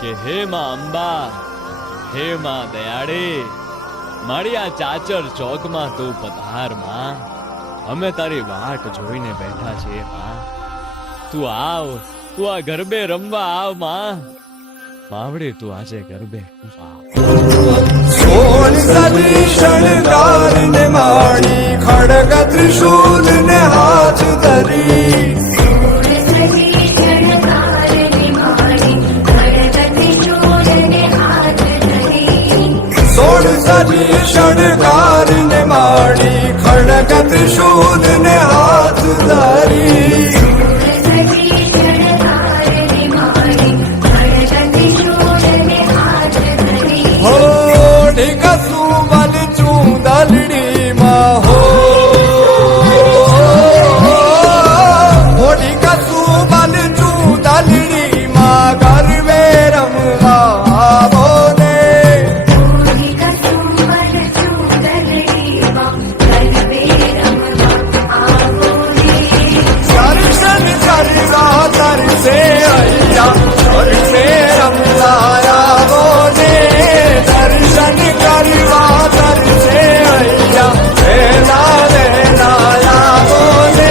કે હે માં અંબા, હે માં દયાળી, મારી આ ચાચર ચોકમાં તું પધાર માં, અમે તારી વાટ જોઈને બેઠા છીએ માં, તું આવ, તું આ ગરબે રમવા આવ માં, માવડી તું આજે ગરબે આવ. સોળ સદી શણગાર ને માળી, ખડગ ત્રિશૂલ ને હાથ ધરી, સોળ સદી શણગાર ને માળી, ખડગ ત્રિશૂલ ને હાથ ધરી, હો ઢીકસું બલચું દલડીમાં, હો ઢીકસું બલચું દલડીમાં, ગરબે રમવા આવો ને, દર્શન કરવા તરસે અહીંયા, તરસે રમવા આવો ને, દર્શન કરવા તરસે અહીંયા, વેલા વેલા આવો ને,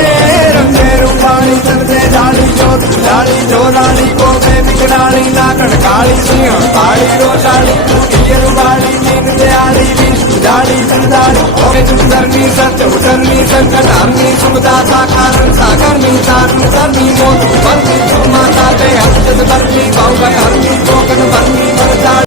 રંગે રૂપાણી તરસે જાળી જોરાણી કોમે વિકરાણી, નાકણ કાળી સિંહ કાળી રોષાણી, રૂપાણી નીંદ દયાળી વિષ્ણુ જાળી સરદારી, ઓકે સુંદરની સત્ય ઉદરની સંકટ હરની સુખદા સાકારણ સાગરની સારું સરની મોતું બનતી માતા તે હસ્ત બરની ભાવ ગય હરની ચોકન બરની